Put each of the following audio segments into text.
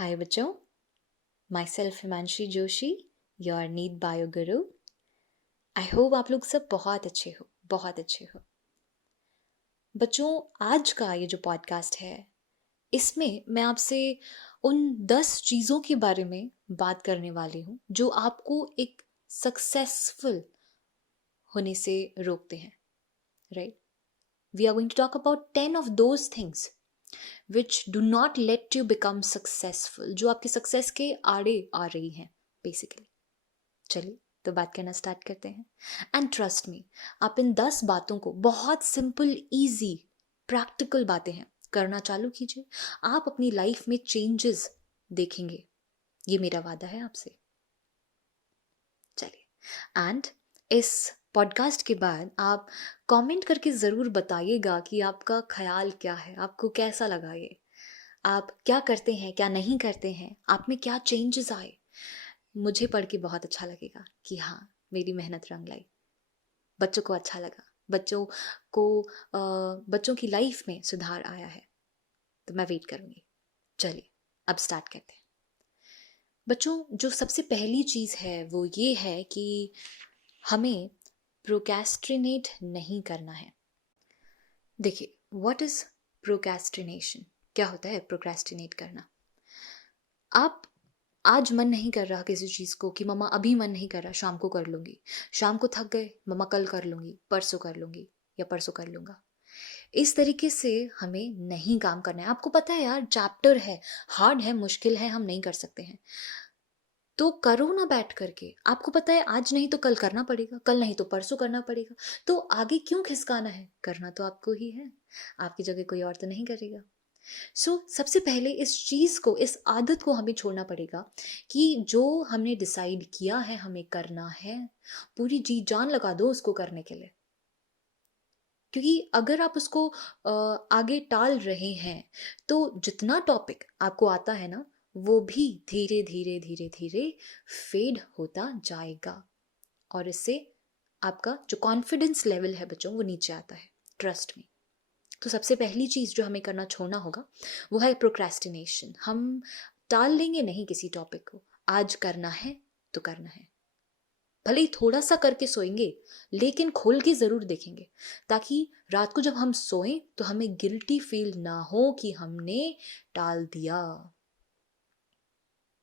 हाय बच्चों, myself Himanshi Joshi, your NEET bio guru. I hope आप लोग सब बहुत अच्छे हो, बहुत अच्छे हो। बच्चों, आज का ये जो पॉडकास्ट है, इसमें मैं आपसे उन 10 चीज़ों के बारे में बात करने वाली हूँ जो आपको एक सक्सेसफुल होने से रोकते हैं, right? We are going to talk about 10 of those things which do not let you become successful, जो आपके सक्सेस के आड़े आ रही हैं बेसिकली। चलिए तो बात करना स्टार्ट करते हैं। एंड ट्रस्ट मी, आप इन 10 बातों को, बहुत सिंपल, इजी, प्रैक्टिकल बातें हैं, करना चालू कीजिए। आप अपनी लाइफ में चेंजेस देखेंगे, ये मेरा वादा है आपसे। चलिए, एंड इस पॉडकास्ट के बाद आप कमेंट करके ज़रूर बताइएगा कि आपका ख्याल क्या है, आपको कैसा लगा ये, आप क्या करते हैं, क्या नहीं करते हैं, आप में क्या चेंजेस आए। मुझे पढ़ के बहुत अच्छा लगेगा कि हाँ, मेरी मेहनत रंग लाई, बच्चों को अच्छा लगा, बच्चों की लाइफ में सुधार आया है। तो मैं वेट करूँगी। चलिए अब स्टार्ट करते हैं। बच्चों, जो सबसे पहली चीज़ है वो ये है कि हमें प्रोक्रेस्टिनेट नहीं करना है। देखिए, व्हाट इज़ प्रोक्रेस्टिनेशन? क्या होता है प्रोक्रेस्टिनेट करना? आप आज मन नहीं कर रहा किसी चीज़ को कि मम्मा अभी मन नहीं कर रहा, शाम को कर लूँगी। शाम को थक गए, मम्मा कल कर लूँगी, परसों कर लूँगी या परसों कर लूँगा। इस तरीके से हमें नहीं काम करना है। आपको पता है यार, चैप्टर है, हार्ड है, मुश्किल है, हम नहीं कर सकते हैं। तो करो ना बैठ करके। आपको पता है आज नहीं तो कल करना पड़ेगा, कल नहीं तो परसों करना पड़ेगा। तो आगे क्यों खिसकाना है? करना तो आपको ही है। आपकी जगह कोई और तो नहीं करेगा। सबसे पहले इस चीज़ को, इस आदत को हमें छोड़ना पड़ेगा कि जो हमने डिसाइड किया है हमें करना है, पूरी जी जान लगा दो उसको करने के लिए। क्योंकि अगर आप उसको आगे टाल रहे हैं तो जितना टॉपिक आपको आता है ना, वो भी धीरे धीरे धीरे धीरे फेड होता जाएगा और इससे आपका जो कॉन्फिडेंस लेवल है बच्चों, वो नीचे आता है। ट्रस्ट में। तो सबसे पहली चीज़ जो हमें करना छोड़ना होगा वो है प्रोक्रेस्टिनेशन। हम टाल लेंगे नहीं किसी टॉपिक को। आज करना है तो करना है, भले ही थोड़ा सा करके सोएंगे लेकिन खोल के ज़रूर देखेंगे, ताकि रात को जब हम सोएं तो हमें गिल्टी फील ना हो कि हमने टाल दिया।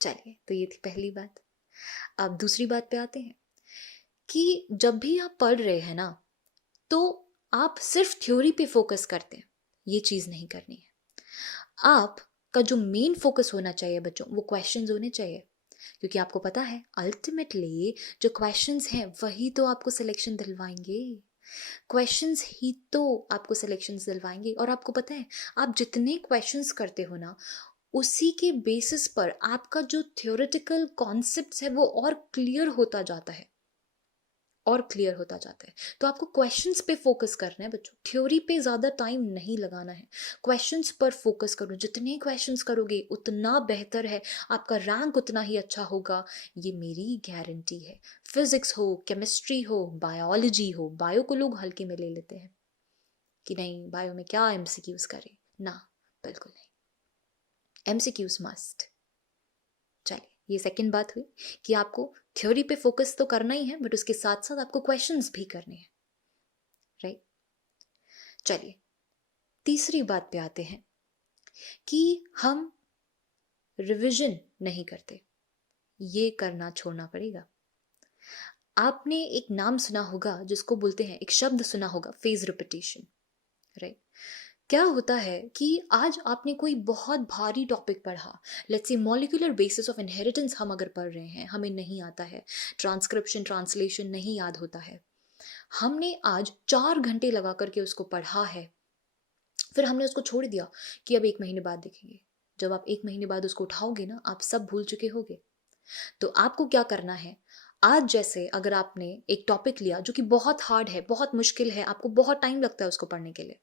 चलिए, तो ये थी पहली बात। अब दूसरी बात पे आते हैं कि जब भी आप पढ़ रहे हैं ना, तो आप सिर्फ थ्योरी पे फोकस करते हैं, ये चीज़ नहीं करनी है। आपका जो मेन फोकस होना चाहिए बच्चों, वो क्वेश्चंस होने चाहिए। क्योंकि आपको पता है अल्टीमेटली जो क्वेश्चंस हैं वही तो आपको सिलेक्शन दिलवाएंगे। क्वेश्चंस ही तो आपको सिलेक्शंस दिलवाएंगे। और आपको पता है, आप जितने क्वेश्चंस करते हो ना, उसी के बेसिस पर आपका जो थ्योरेटिकल कॉन्सेप्ट्स है वो और क्लियर होता जाता है, और क्लियर होता जाता है। तो आपको क्वेश्चंस पे फोकस करना है बच्चों, थ्योरी पे ज़्यादा टाइम नहीं लगाना है। क्वेश्चंस पर फोकस करो, जितने क्वेश्चंस करोगे उतना बेहतर है, आपका रैंक उतना ही अच्छा होगा, ये मेरी गारंटी है। फिजिक्स हो, केमिस्ट्री हो, बायोलॉजी हो, बायो को लोग हल्के में ले लेते हैं कि नहीं बायो में क्या एमसीक्यूज करें, ना, बिल्कुल नहीं, एमसीक्यूज मस्ट। चलिए, ये सेकंड बात हुई कि आपको थ्योरी पे फोकस तो करना ही है, बट उसके साथ साथ आपको क्वेश्चंस भी करने हैं, राइट? चलिए, तीसरी बात पे आते हैं कि हम रिवीजन नहीं करते। ये करना छोड़ना पड़ेगा। आपने एक नाम सुना होगा जिसको बोलते हैं, एक शब्द सुना होगा, फेज रिपीटिशन, राइट? क्या होता है कि आज आपने कोई बहुत भारी टॉपिक पढ़ा, let's say molecular basis of inheritance हम अगर पढ़ रहे हैं, हमें नहीं आता है, ट्रांसक्रिप्शन ट्रांसलेशन नहीं याद होता है, हमने आज 4 घंटे लगा करके उसको पढ़ा है, फिर हमने उसको छोड़ दिया कि अब 1 महीने बाद देखेंगे। जब आप 1 महीने बाद उसको उठाओगे ना, आप सब भूल चुके होगे। तो आपको क्या करना है, आज जैसे अगर आपने एक टॉपिक लिया जो कि बहुत हार्ड है, बहुत मुश्किल है, आपको बहुत टाइम लगता है उसको पढ़ने के लिए,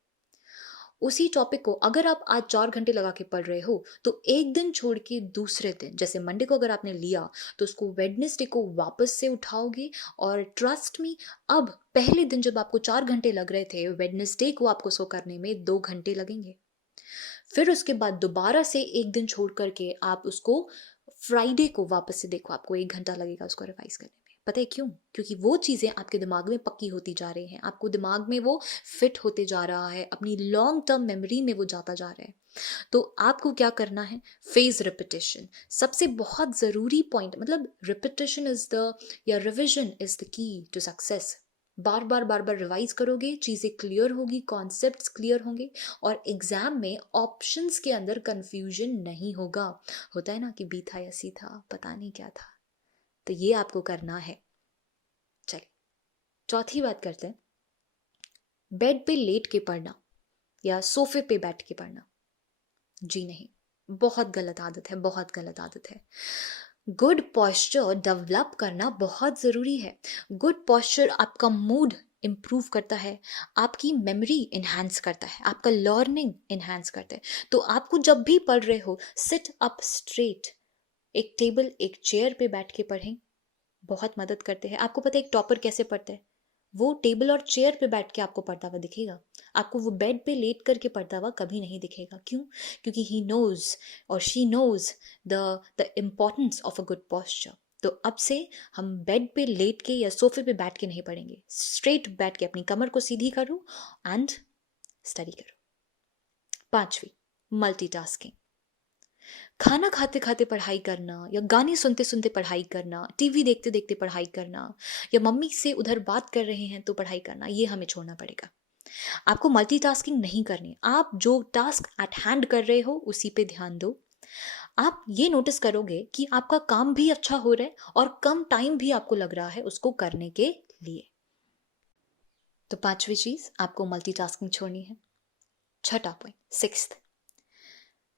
उसी टॉपिक को अगर आप आज 4 घंटे लगा के पढ़ रहे हो, तो एक दिन छोड़ के दूसरे दिन, जैसे मंडे को अगर आपने लिया, तो उसको वेडनेसडे को वापस से उठाओगे। और ट्रस्ट मी, अब पहले दिन जब आपको 4 घंटे लग रहे थे, वेडनेसडे को आपको सो करने में 2 घंटे लगेंगे। फिर उसके बाद दोबारा से एक दिन छोड़ करके आप उसको फ्राइडे को वापस से देखो, आपको 1 घंटा लगेगा उसको रिवाइज करने में। पता है क्यों? क्योंकि वो चीज़ें आपके दिमाग में पक्की होती जा रही हैं, आपको दिमाग में वो फिट होते जा रहा है, अपनी लॉन्ग टर्म मेमोरी में वो जाता जा रहा है। तो आपको क्या करना है? फेज रिपीटिशन सबसे बहुत ज़रूरी पॉइंट, मतलब रिपीटिशन इज द, या revision is the key to success. बार बार बार बार रिवाइज करोगे, चीज़ें क्लियर होगी, कॉन्सेप्ट्स क्लियर होंगे, और एग्जाम में ऑप्शंस के अंदर कंफ्यूजन नहीं होगा। होता है ना कि बी था या सी था, पता नहीं क्या था। तो ये आपको करना है। चलिए चौथी बात करते हैं, बेड पे लेट के पढ़ना या सोफे पे बैठ के पढ़ना। जी नहीं, बहुत गलत आदत है, बहुत गलत आदत है। गुड पॉस्चर डेवलप करना बहुत ज़रूरी है। गुड पॉस्चर आपका मूड इम्प्रूव करता है, आपकी मेमोरी इन्हांस करता है, आपका लर्निंग इन्हांस करता है। तो आपको जब भी पढ़ रहे हो, सिट अप स्ट्रेट, एक टेबल एक चेयर पे बैठ के पढ़ें, बहुत मदद करते हैं। आपको पता है एक टॉपर कैसे पढ़ता है? वो टेबल और चेयर पे बैठ के आपको पढ़ता हुआ दिखेगा, आपको वो बेड पे लेट करके पढ़ता हुआ कभी नहीं दिखेगा। क्यों? क्योंकि ही नोज और she knows the importance of a good posture. तो अब से हम बेड पे लेट के या सोफे पे बैठ के नहीं पढ़ेंगे, स्ट्रेट बैठ के अपनी कमर को सीधी करो एंड स्टडी करो। पांचवी, मल्टीटास्किंग। खाना खाते खाते पढ़ाई करना, या गाने सुनते सुनते पढ़ाई करना, टीवी देखते देखते पढ़ाई करना, या मम्मी से उधर बात कर रहे हैं तो पढ़ाई करना, ये हमें छोड़ना पड़ेगा। आपको मल्टीटास्किंग नहीं करनी। आप जो टास्क एट हैंड कर रहे हो उसी पे ध्यान दो। आप ये नोटिस करोगे कि आपका काम भी अच्छा हो रहा है और कम टाइम भी आपको लग रहा है उसको करने के लिए। तो पांचवी चीज, आपको मल्टीटास्किंग छोड़नी है। छठा पॉइंट, सिक्स्थ,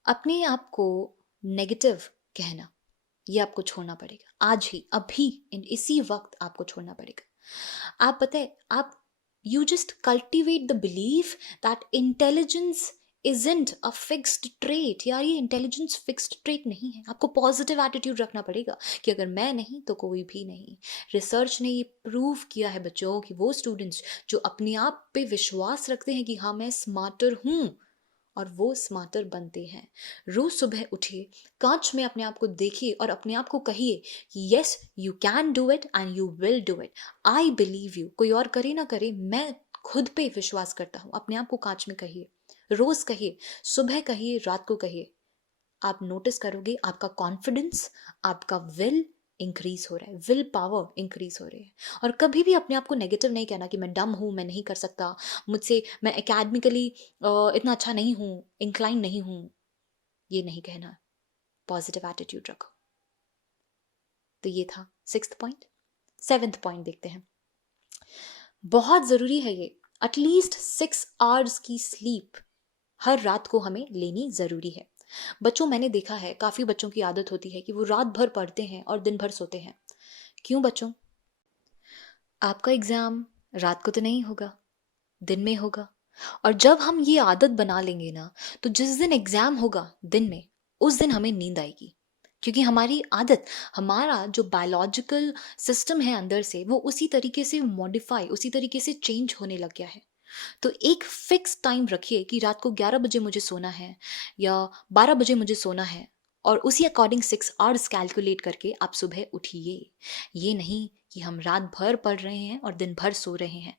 अपने आप को नेगेटिव कहना, ये आपको छोड़ना पड़ेगा। आज ही, अभी, इन इसी वक्त आपको छोड़ना पड़ेगा। आप पता है, आप you just cultivate the belief that intelligence isn't a fixed trait. यार ये इंटेलिजेंस फिक्स्ड ट्रेट नहीं है। आपको पॉजिटिव एटीट्यूड रखना पड़ेगा कि अगर मैं नहीं तो कोई भी नहीं। रिसर्च ने ये प्रूव किया है बच्चों कि वो स्टूडेंट्स जो अपने आप पे विश्वास रखते हैं कि हाँ मैं स्मार्टर हूँ, और वो स्मार्टर बनते हैं। रोज सुबह उठिए, कांच में अपने आप को देखिए और अपने आप को कहिए कि yes you can do it and you will do it. I believe you. कोई और करे ना करे, मैं खुद पे विश्वास करता हूँ। अपने आप को कांच में कहिए, रोज कहिए, सुबह कहिए, रात को कहिए। आप नोटिस करोगे आपका कॉन्फिडेंस, आपका विल इंक्रीज हो रहा है, विल पावर इंक्रीज हो रही है। और कभी भी अपने आप को नेगेटिव नहीं कहना कि मैं डम हूँ, मैं नहीं कर सकता, मुझसे, मैं एकेडमिकली इतना अच्छा नहीं हूँ, इंक्लाइन नहीं हूँ, ये नहीं कहना। पॉजिटिव एटीट्यूड रखो। तो ये था सिक्स्थ पॉइंट। सेवेंथ पॉइंट देखते हैं। बहुत ज़रूरी है ये, एटलीस्ट 6 आवर्स की स्लीप हर रात को हमें लेनी ज़रूरी है। बच्चों, मैंने देखा है काफ़ी बच्चों की आदत होती है कि वो रात भर पढ़ते हैं और दिन भर सोते हैं। क्यों बच्चों? आपका एग्ज़ाम रात को तो नहीं होगा, दिन में होगा। और जब हम ये आदत बना लेंगे ना, तो जिस दिन एग्ज़ाम होगा दिन में, उस दिन हमें नींद आएगी। क्योंकि हमारी आदत, हमारा जो बायोलॉजिकल सिस्टम है अंदर से, वो उसी तरीके से मॉडिफाई, उसी तरीके से चेंज होने लग गया है। तो एक फिक्स टाइम रखिए कि रात को 11 बजे मुझे सोना है या 12 बजे मुझे सोना है, और उसी अकॉर्डिंग 6 आवर्स कैलकुलेट करके आप सुबह उठिए। ये नहीं कि हम रात भर पढ़ रहे हैं और दिन भर सो रहे हैं।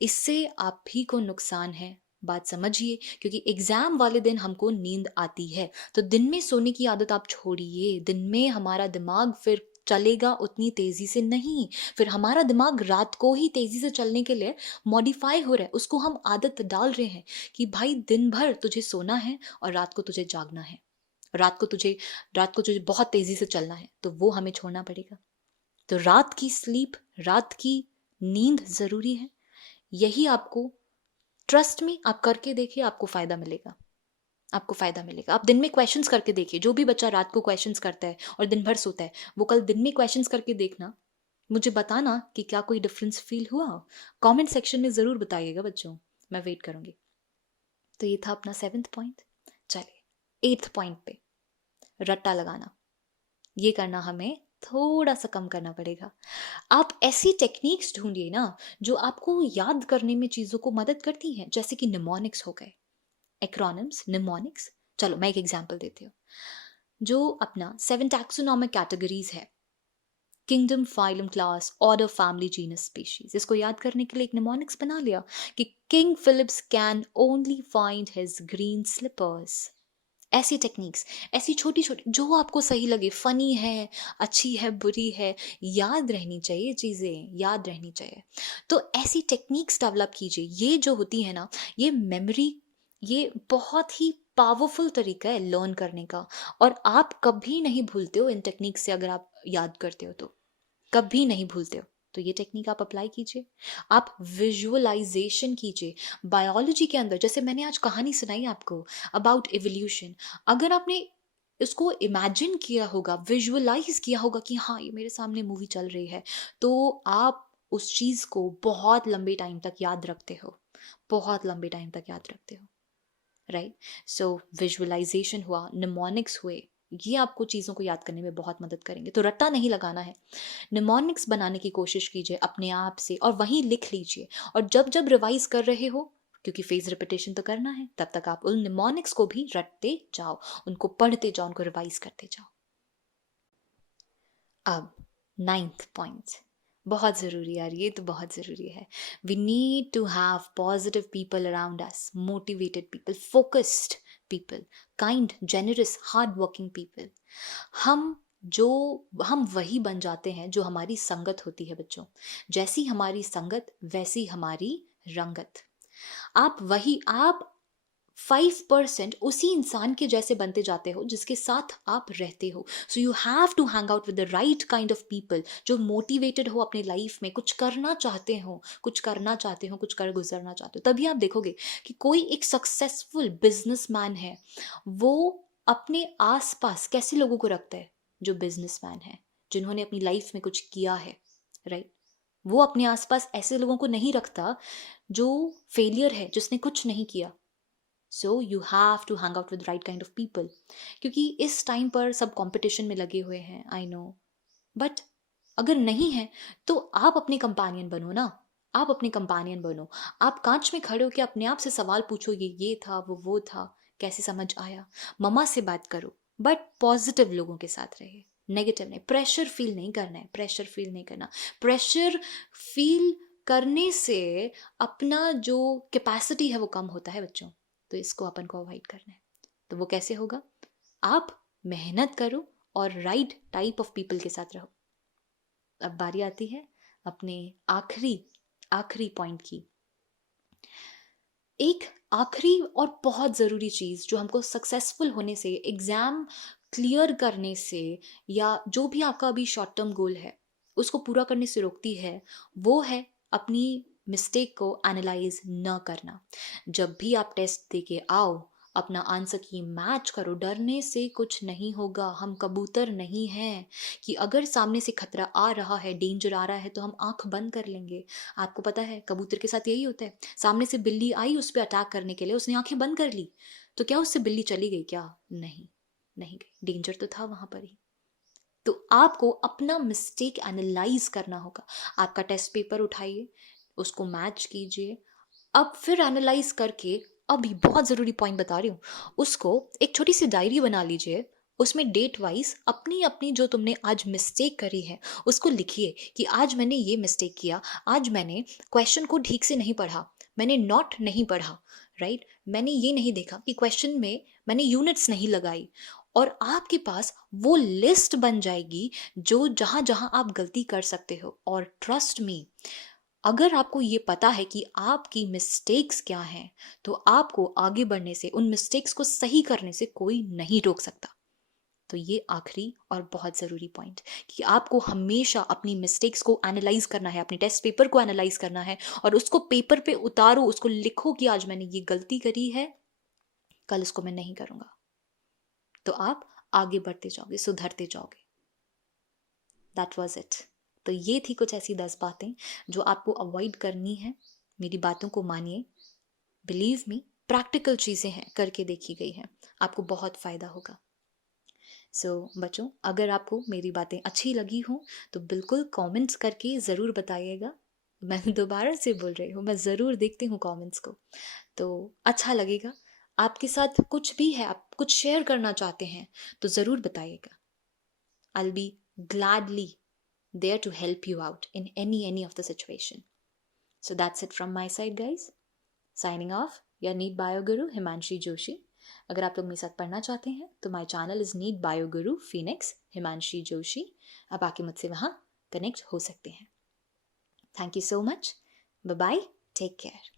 इससे आप ही को नुकसान है, बात समझिए। क्योंकि एग्जाम वाले दिन हमको नींद आती है, तो दिन में सोने की आदत आप छोड़िए। दिन में हमारा दिमाग फिर चलेगा उतनी तेजी से नहीं, फिर हमारा दिमाग रात को ही तेजी से चलने के लिए मॉडिफाई हो रहा है, उसको हम आदत डाल रहे हैं कि भाई दिन भर तुझे सोना है और रात को तुझे जागना है, रात को तुझे बहुत तेजी से चलना है। तो वो हमें छोड़ना पड़ेगा। तो रात की स्लीप, रात की नींद जरूरी है। यही आपको, ट्रस्ट में, आप करके देखिए, आपको फायदा मिलेगा। आपको फायदा मिलेगा। आप दिन में क्वेश्चंस करके देखिए। जो भी बच्चा रात को क्वेश्चंस करता है और दिन भर सोता है, वो कल दिन में क्वेश्चंस करके देखना, मुझे बताना कि क्या कोई डिफरेंस फील हुआ। कमेंट सेक्शन में जरूर बताइएगा बच्चों, मैं वेट करूंगी। तो ये था अपना सेवेंथ पॉइंट। चलिए एट्थ पॉइंट पे, रट्टा लगाना। ये करना हमें थोड़ा सा कम करना पड़ेगा। आप ऐसी टेक्निक्स ढूंढिए ना जो आपको याद करने में चीज़ों को मदद करती हैं, जैसे कि निमोनिक्स हो गए, एक्रोनिम्स, निमोनिक्स। चलो मैं एक एग्जांपल देती हूँ। जो अपना 7 टैक्सोनॉमिक कैटेगरीज है, kingdom, phylum, class, order, family, genus, species, इसको याद करने के लिए एक निमोनिक्स बना लिया कि king Philips can only find his green slippers. ऐसी टेक्निक्स, ऐसी छोटी छोटी जो आपको सही लगे, फनी है, अच्छी है, बुरी है, याद रहनी चाहिए, चीज़ें याद रहनी चाहिए। तो ऐसी टेक्निक्स डेवलप कीजिए। ये जो होती है ना, ये मेमोरी, ये बहुत ही पावरफुल तरीका है लर्न करने का। और आप कभी नहीं भूलते हो इन टेक्निक से, अगर आप याद करते हो तो कभी नहीं भूलते हो। तो ये टेक्निक आप अप्लाई कीजिए। आप विजुअलाइजेशन कीजिए। बायोलॉजी के अंदर जैसे मैंने आज कहानी सुनाई आपको अबाउट इवोल्यूशन, अगर आपने इसको इमेजिन किया होगा, विजुअलाइज किया होगा कि हाँ ये मेरे सामने मूवी चल रही है, तो आप उस चीज को बहुत लंबे टाइम तक याद रखते हो, बहुत लंबे टाइम तक याद रखते हो, राइट। सो विजुअलाइजेशन हुआ, निमोनिक्स हुए, ये आपको चीज़ों को याद करने में बहुत मदद करेंगे। तो रट्टा नहीं लगाना है, निमोनिक्स बनाने की कोशिश कीजिए अपने आप से और वहीं लिख लीजिए। और जब जब रिवाइज कर रहे हो, क्योंकि फेस रिपीटेशन तो करना है, तब तक आप उन निमोनिक्स को भी रटते जाओ, उनको पढ़ते जाओ, उनको रिवाइज करते जाओ। अब 9th पॉइंट, बहुत ज़रूरी यार, ये तो बहुत ज़रूरी है। We need to have positive people around us, motivated people, focused people, kind, generous, hard working people. हम जो हम वही बन जाते हैं जो हमारी संगत होती है बच्चों। जैसी हमारी संगत वैसी हमारी रंगत। आप 5% उसी इंसान के जैसे बनते जाते हो जिसके साथ आप रहते हो। So you have to hang out with the right kind of people, जो मोटिवेटेड हो अपनी लाइफ में, कुछ करना चाहते हो, कुछ कर गुजरना चाहते हो। तभी आप देखोगे कि कोई एक सक्सेसफुल बिजनेसमैन है, वो अपने आसपास कैसे लोगों को रखता है, जो बिजनेसमैन है, जिन्होंने अपनी लाइफ में कुछ किया है, राइट। वो अपने आसपास ऐसे लोगों को नहीं रखता जो फेलियर है, जिसने कुछ नहीं किया। So you have to hang out with right kind of people. क्योंकि इस टाइम पर सब कंपटीशन में लगे हुए हैं, आई नो, बट अगर नहीं है तो आप अपने कंपेनियन बनो ना। आप अपने कंपेनियन बनो। आप कांच में खड़े होकर अपने आप से सवाल पूछो, ये था, वो था, कैसे समझ आया। मम्मा से बात करो, बट पॉजिटिव लोगों के साथ रहे, नेगेटिव नहीं। प्रेशर फील नहीं करना है, प्रेशर फील नहीं करना। प्रेशर फील करने से अपना जो कैपेसिटी है वो कम होता है बच्चों। तो इसको अपन को अवॉइड करना है। तो वो कैसे होगा? आप मेहनत करो और राइट टाइप ऑफ पीपल के साथ रहो। अब बारी आती है अपने आखिरी आखिरी पॉइंट की। एक आखिरी और बहुत ज़रूरी चीज़ जो हमको सक्सेसफुल होने से, एग्ज़ाम क्लियर करने से, या जो भी आपका अभी शॉर्ट टर्म गोल है उसको पूरा करने से रोकती है, वो है अपनी मिस्टेक को एनालाइज न करना। जब भी आप टेस्ट दे के आओ, अपना आंसर की मैच करो। डरने से कुछ नहीं होगा। हम कबूतर नहीं हैं कि अगर सामने से खतरा आ रहा है, डेंजर आ रहा है, तो हम आंख बंद कर लेंगे। आपको पता है कबूतर के साथ यही होता है। सामने से बिल्ली आई उस पर अटैक करने के लिए, उसने आंखें बंद कर ली, तो क्या उससे बिल्ली चली गई? क्या नहीं, नहीं गई। डेंजर तो था वहां पर ही। तो आपको अपना मिस्टेक एनालाइज करना होगा। आपका टेस्ट पेपर उठाइए, उसको मैच कीजिए। अब फिर एनालाइज करके, अभी बहुत ज़रूरी पॉइंट बता रही हूँ, उसको एक छोटी सी डायरी बना लीजिए। उसमें डेट वाइज अपनी अपनी जो तुमने आज मिस्टेक करी है उसको लिखिए कि आज मैंने ये मिस्टेक किया, आज मैंने क्वेश्चन को ठीक से नहीं पढ़ा, मैंने नॉट नहीं पढ़ा, राइट, मैंने ये नहीं देखा कि क्वेश्चन में मैंने यूनिट्स नहीं लगाई। और आपके पास वो लिस्ट बन जाएगी जो जहाँ जहाँ आप गलती कर सकते हो। और ट्रस्ट मी, अगर आपको ये पता है कि आपकी मिस्टेक्स क्या हैं, तो आपको आगे बढ़ने से, उन मिस्टेक्स को सही करने से कोई नहीं रोक सकता। तो ये आखिरी और बहुत ज़रूरी पॉइंट कि आपको हमेशा अपनी मिस्टेक्स को एनालाइज करना है, अपने टेस्ट पेपर को एनालाइज करना है और उसको पेपर पे उतारो, उसको लिखो कि आज मैंने ये गलती करी है, कल इसको मैं नहीं करूँगा। तो आप आगे बढ़ते जाओगे, सुधरते जाओगे। That was it. तो ये थी कुछ ऐसी 10 बातें जो आपको अवॉइड करनी है। मेरी बातों को मानिए, बिलीव मी, प्रैक्टिकल चीज़ें हैं, करके देखी गई हैं, आपको बहुत फ़ायदा होगा। बच्चों, अगर आपको मेरी बातें अच्छी लगी हों तो बिल्कुल कमेंट्स करके ज़रूर बताइएगा। मैं दोबारा से बोल रही हूँ, मैं ज़रूर देखती हूँ कमेंट्स को, तो अच्छा लगेगा। आपके साथ कुछ भी है, आप कुछ शेयर करना चाहते हैं तो ज़रूर बताइएगा. I'll be gladly there to help you out in any of the situation. So that's it from my side, guys. Signing off, your Neat Bio Guru Himanshi Joshi. अगर आप लोग मेरे साथ पढ़ना चाहते हैं तो my channel is NEET bio Guru Phoenix Himanshi Joshi. आप आके मुझसे वहाँ कनेक्ट हो सकते हैं. Thank you so much. Bye bye. Take care.